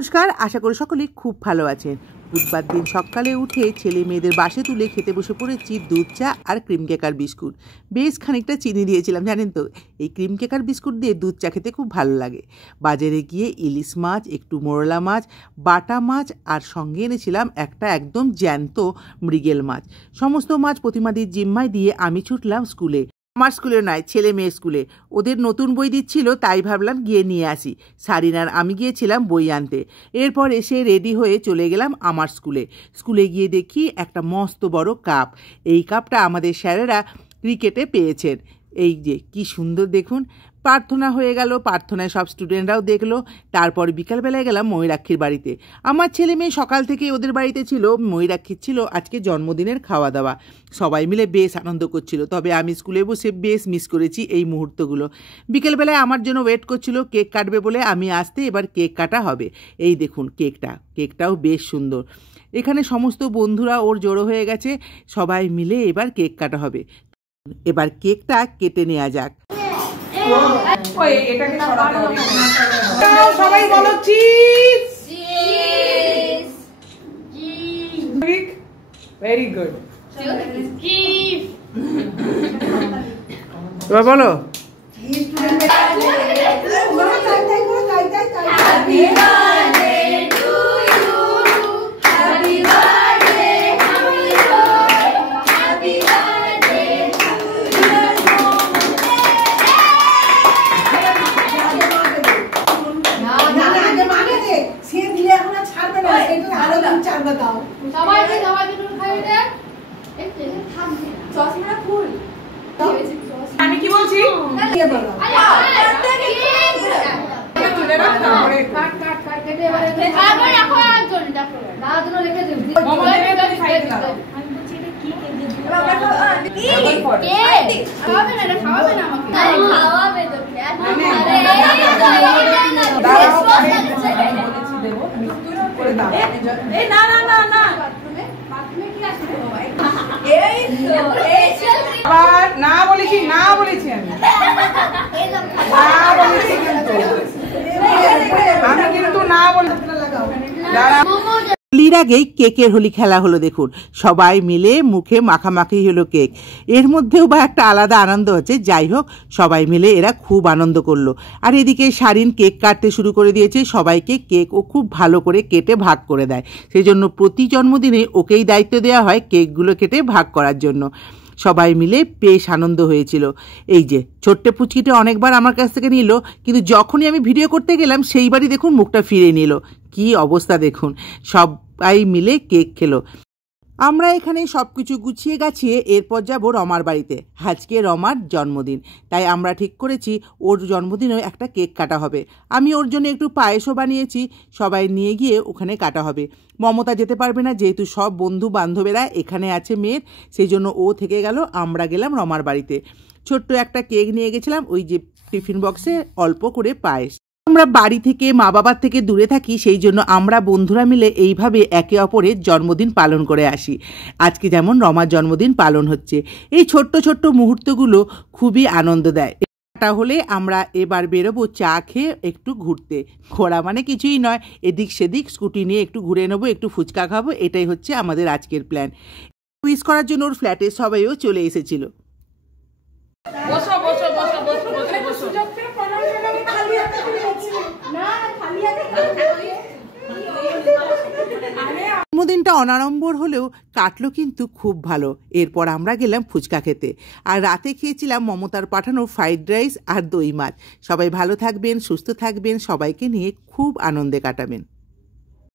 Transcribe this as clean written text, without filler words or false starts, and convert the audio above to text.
নমস্কার, আশা করি সকলেই খুব ভালো আছেন। বুধবার দিন সকালে উঠে ছেলে মেয়েদের বাসে তুলে খেতে বসে পড়েছি দুধ চা আর ক্রিম কেকার বিস্কুট। বেশ খানিকটা চিনি দিয়েছিলাম, জানেন তো এই ক্রিম কেকার বিস্কুট দিয়ে দুধ চা খেতে খুব ভালো লাগে। বাজারে গিয়ে ইলিশ মাছ, একটু মোরলা মাছ, বাটা মাছ আর সঙ্গে এনেছিলাম একটা একদম জ্যান্ত মৃগেল মাছ। সমস্ত মাছ প্রতিমাদির জিম্মায় দিয়ে আমি ছুটলাম স্কুলে। আমার স্কুলে নয়, ছেলে মেয়ের স্কুলে। ওদের নতুন বই দিচ্ছিল, তাই ভাবলাম গিয়ে নিয়ে আসি। সারিনার আমি গিয়েছিলাম বই আনতে। এরপর এসে রেডি হয়ে চলে গেলাম আমার স্কুলে। স্কুলে গিয়ে দেখি একটা মস্ত বড় কাপ। এই কাপটা আমাদের স্যারেরা ক্রিকেটে পেয়েছেন। এই যে কি সুন্দর দেখুন। প্রার্থনা হয়ে গেল, প্রার্থনায় সব স্টুডেন্টরাও দেখলো। তারপর বিকালবেলায় গেলাম ময়ূরাক্ষীর বাড়িতে। আমার ছেলে মেয়ে সকাল থেকে ওদের বাড়িতে ছিল। ময়ূরাক্ষীর ছিল আজকে জন্মদিনের খাওয়া দাওয়া। সবাই মিলে বেশ আনন্দ করছিল, তবে আমি স্কুলে বসে বেশ মিস করেছি এই মুহূর্তগুলো। বিকেলবেলায় আমার জন্য ওয়েট করছিল, কেক কাটবে বলে আমি আসতে এবার কেক কাটা হবে। এই দেখুন কেকটাও বেশ সুন্দর। এখানে সমস্ত বন্ধুরা ওর জড়ো হয়ে গেছে, সবাই মিলে এবার কেক কাটা হবে। এবার কেকটা কেটে নেওয়া যাক। সবাই বলো চিজ। Very good. এবার বলো আমি কি বলছি? না বলেছি আমি কিন্তু না বলি। হোলির আগেই কেকের হোলি খেলা হলো দেখুন। সবাই মিলে মুখে মাখামাখি হলো কেক। এর মধ্যেও বা একটা আলাদা আনন্দ হচ্ছে। যাই হোক, সবাই মিলে এরা খুব আনন্দ করলো। আর এদিকে শারিন কেক কাটতে শুরু করে দিয়েছে। সবাইকে কেক ও খুব ভালো করে কেটে ভাগ করে দেয়। সেই জন্য প্রতি জন্মদিনে ওকেই দায়িত্ব দেওয়া হয় কেকগুলো কেটে ভাগ করার জন্য। সবাই মিলে বেশ আনন্দ হয়েছিল। এই যে ছোট্ট পুচকিটা অনেকবার আমার কাছ থেকে নিল, কিন্তু যখনই আমি ভিডিও করতে গেলাম সেইবারই দেখুন মুখটা ফিরে নিল। কি অবস্থা দেখুন। সবাই মিলে কেক খেলো। আমরা এখানে সব কিছু গুছিয়ে গাছিয়ে এরপর যাব রমার বাড়িতে। আজকে রমার জন্মদিন, তাই আমরা ঠিক করেছি ওর জন্মদিনেও একটা কেক কাটা হবে। আমি ওর জন্য একটু পায়েসও বানিয়েছি, সবাই নিয়ে গিয়ে ওখানে কাটা হবে। মমতা যেতে পারবে না, যেহেতু সব বন্ধু বান্ধবেরা এখানে আছে মেয়ের, সেই জন্য ও থেকে গেল। আমরা গেলাম রমার বাড়িতে। ছোট্ট একটা কেক নিয়ে গেছিলাম, ওই যে টিফিন বক্সে অল্প করে পায়েস। আমরা বাড়ি থেকে মা বাবার থেকে দূরে থাকি, সেই জন্য আমরা বন্ধুরা মিলে এইভাবে একে অপরের জন্মদিন পালন করে আসি। আজকে যেমন রমার জন্মদিন পালন হচ্ছে। এই ছোট্ট ছোট্ট মুহূর্তগুলো খুবই আনন্দ দেয়। এটা হলে আমরা এবার বেরোবো চা খেয়ে একটু ঘুরতে। ঘোরা মানে কিছুই নয়, এদিক সেদিক স্কুটি নিয়ে একটু ঘুরে নেবো, একটু ফুচকা খাবো। এটাই হচ্ছে আমাদের আজকের প্ল্যান। উইশ করার জন্য ওর ফ্ল্যাটের সবাইও চলে এসেছিল। জন্মদিনটা অনাড়ম্বর হলেও কাটলো কিন্তু খুব ভালো। এরপর আমরা গেলাম ফুচকা খেতে, আর রাতে খেয়েছিলাম মমতার পাঠানো ফ্রাইড রাইস আর দই মাছ। সবাই ভালো থাকবেন, সুস্থ থাকবেন, সবাইকে নিয়ে খুব আনন্দে কাটাবেন।